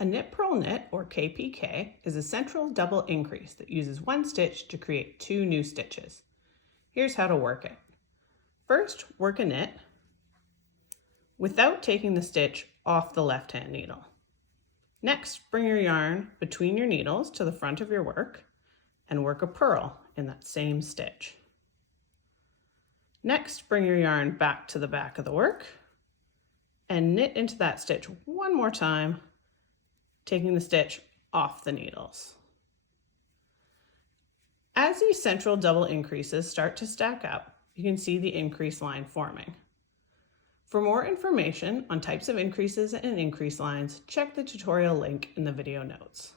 A knit purl knit, or KPK, is a central double increase that uses one stitch to create two new stitches. Here's how to work it. First, work a knit without taking the stitch off the left-hand needle. Next, bring your yarn between your needles to the front of your work and work a purl in that same stitch. Next, bring your yarn back to the back of the work and knit into that stitch one more time, taking the stitch off the needles. As these central double increases start to stack up, you can see the increase line forming. For more information on types of increases and increase lines, check the tutorial link in the video notes.